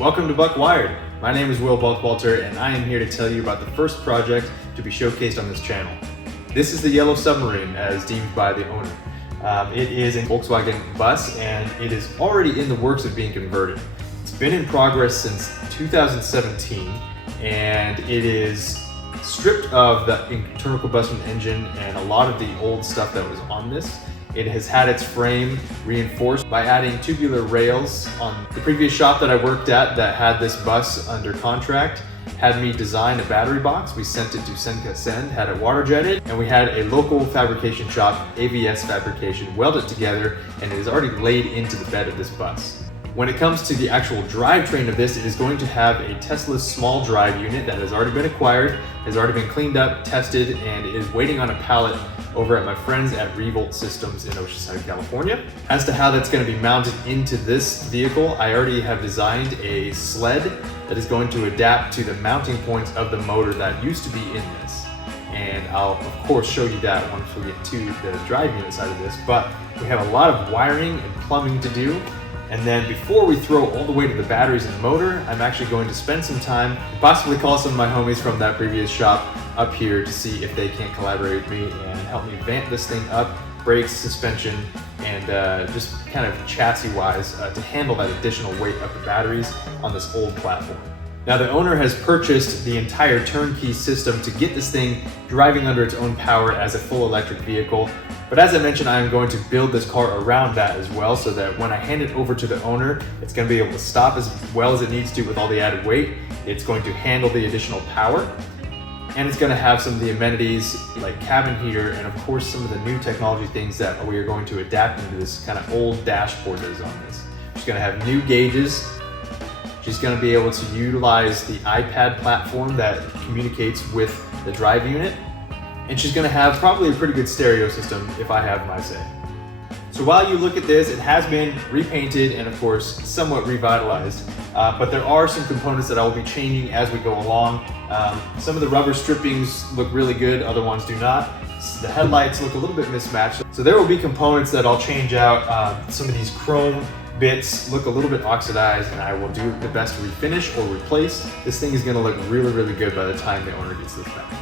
Welcome to BuckWired. My name is Will Buckwalter and I am here to tell you about the first project to be showcased on this channel. This is the Yellow Submarine as deemed by the owner. It is a Volkswagen bus and it is already in the works of being converted. It's been in progress since 2017 and it is stripped of the internal combustion engine and a lot of the old stuff that was on this. It has had its frame reinforced by adding tubular rails. On the previous shop that I worked at that had this bus under contract had me design a battery box. We sent it to Senka Send, had it water jetted, and we had a local fabrication shop, AVS Fabrication, weld it together, and it is already laid into the bed of this bus. When it comes to the actual drivetrain of this, it is going to have a Tesla small drive unit that has already been acquired, has already been cleaned up, tested, and is waiting on a pallet over at my friends at Revolt Systems in Oceanside, California. As to how that's going to be mounted into this vehicle, I already have designed a sled that is going to adapt to the mounting points of the motor that used to be in this. And I'll of course show you that once we get to the drive unit side of this, but we have a lot of wiring and plumbing to do. And then before we throw all the way to the batteries and the motor, I'm actually going to spend some time, possibly call some of my homies from that previous shop up here to see if they can't collaborate with me and help me vamp this thing up, brakes, suspension, and just kind of chassis-wise to handle that additional weight of the batteries on this old platform. Now the owner has purchased the entire turnkey system to get this thing driving under its own power as a full electric vehicle. But as I mentioned, I am going to build this car around that as well so that when I hand it over to the owner, it's going to be able to stop as well as it needs to with all the added weight. It's going to handle the additional power. And it's going to have some of the amenities like cabin heater and of course some of the new technology things that we are going to adapt into this kind of old dashboard that is on this. She's going to have new gauges. She's going to be able to utilize the iPad platform that communicates with the drive unit. And she's going to have probably a pretty good stereo system if I have my say. So while you look at this, it has been repainted and of course somewhat revitalized. But there are some components that I will be changing as we go along. Some of the rubber strippings look really good, other ones do not. The headlights look a little bit mismatched. So there will be components that I'll change out. Some of these chrome bits look a little bit oxidized and I will do the best to refinish or replace. This thing is going to look really, really good by the time the owner gets this back.